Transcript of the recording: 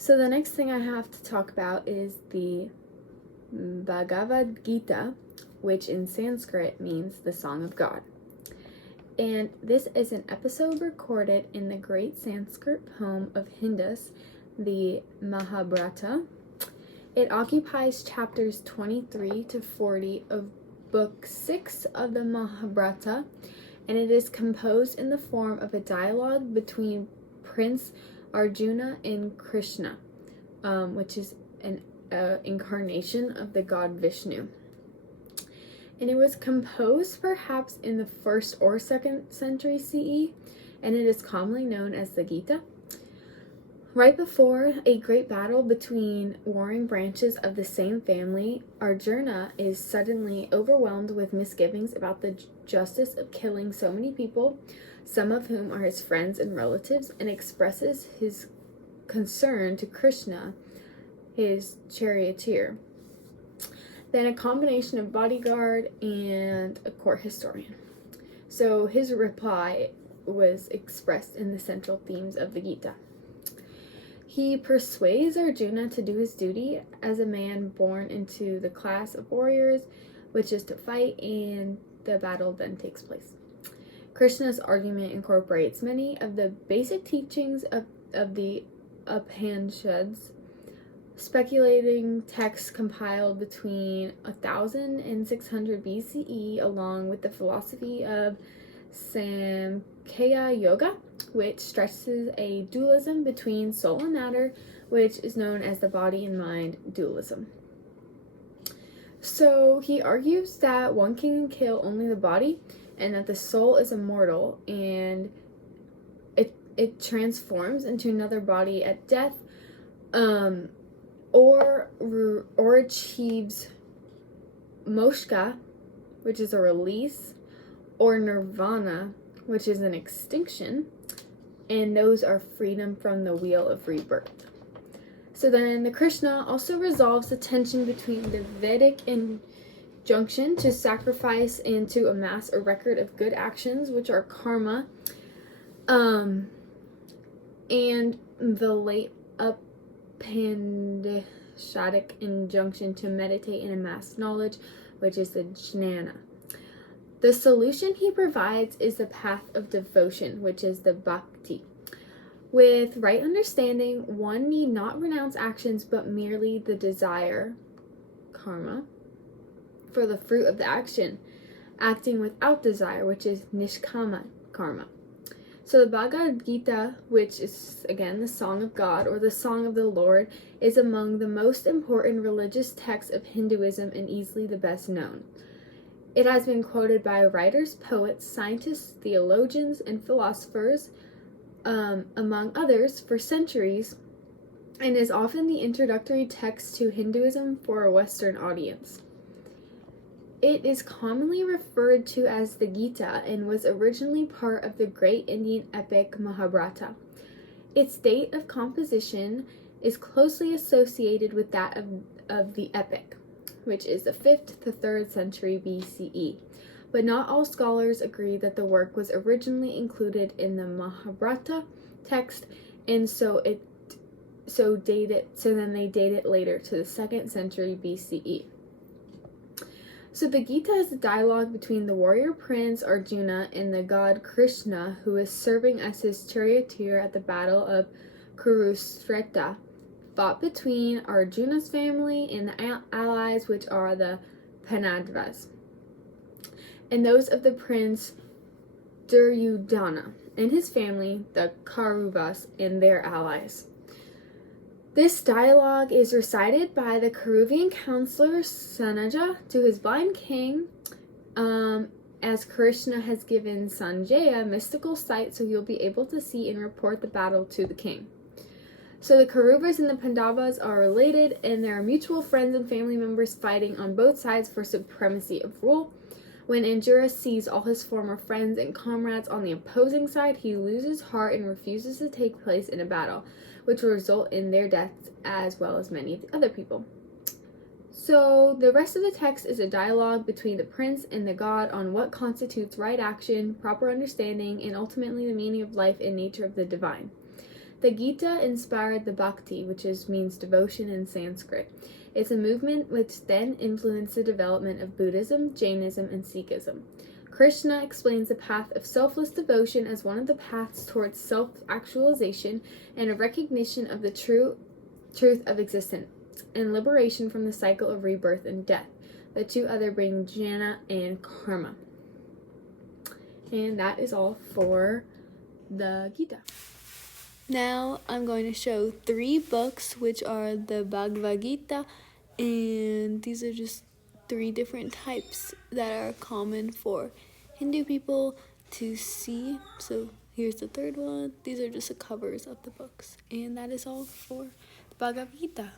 So the next thing I have to talk about is the Bhagavad Gita, which in Sanskrit means the Song of God. And this is an episode recorded in the great Sanskrit poem of Hindus, the Mahabharata. It occupies chapters 23 to 40 of Book 6 of the Mahabharata, and it is composed in the form of a dialogue between Prince Arjuna and Krishna, which is an incarnation of the god Vishnu. And it was composed perhaps in the 1st or 2nd century CE, and it is commonly known as the Gita. Right before a great battle between warring branches of the same family, Arjuna is suddenly overwhelmed with misgivings about the justice of killing so many people, some of whom are his friends and relatives, and expresses his concern to Krishna, his charioteer. Then a combination of bodyguard and a court historian. So his reply was expressed in the central themes of the Gita. He persuades Arjuna to do his duty as a man born into the class of warriors, which is to fight, and the battle then takes place. Krishna's argument incorporates many of the basic teachings of the Upanishads, speculating texts compiled between 1000 and 600 BCE, along with the philosophy of Samkhya Yoga, which stresses a dualism between soul and matter, which is known as the body and mind dualism. So he argues that one can kill only the body, and that the soul is immortal, and it transforms into another body at death, or achieves moksha, which is a release, or nirvana, which is an extinction, and those are freedom from the wheel of rebirth. So then the Krishna also resolves the tension between the Vedic injunction to sacrifice and to amass a record of good actions, which are karma, and the late Upanishadic injunction to meditate and amass knowledge, which is the jnana. The solution he provides is the path of devotion, which is the bhakti. With right understanding, one need not renounce actions, but merely the desire, karma, for the fruit of the action, acting without desire, which is nishkama karma. So the Bhagavad Gita, which is again the Song of God or the Song of the Lord, is among the most important religious texts of Hinduism and easily the best known. It has been quoted by writers, poets, scientists, theologians, and philosophers, among others, for centuries, and is often the introductory text to Hinduism for a Western audience. It is commonly referred to as the Gita and was originally part of the great Indian epic Mahabharata. Its date of composition is closely associated with that of the epic, which is the 5th to 3rd century BCE. But not all scholars agree that the work was originally included in the Mahabharata text, and so they date it later to the 2nd century BCE. So the Gita is a dialogue between the warrior prince Arjuna and the god Krishna, who is serving as his charioteer at the battle of Kurukshetra, fought between Arjuna's family and the allies, which are the Pandavas, and those of the prince Duryodhana and his family, the Kauravas, and their allies. This dialogue is recited by the Kauruvian counselor Sanaja to his blind king, as Krishna has given Sanjaya mystical sight so he'll be able to see and report the battle to the king. So the Kauravas and the Pandavas are related, and there are mutual friends and family members fighting on both sides for supremacy of rule. When Anjura sees all his former friends and comrades on the opposing side, he loses heart and refuses to take place in a battle, which will result in their deaths as well as many of the other people. So the rest of the text is a dialogue between the prince and the god on what constitutes right action, proper understanding, and ultimately the meaning of life and nature of the divine. The Gita inspired the Bhakti, which means devotion in Sanskrit. It's a movement which then influenced the development of Buddhism, Jainism, and Sikhism. Krishna explains the path of selfless devotion as one of the paths towards self-actualization and a recognition of the truth of existence and liberation from the cycle of rebirth and death. The two other being jnana and karma. And that is all for the Gita. Now I'm going to show 3 books, which are the Bhagavad Gita, and these are just 3 different types that are common for Hindu people to see. So here's the 3rd one. These are just the covers of the books, and that is all for the Bhagavad Gita.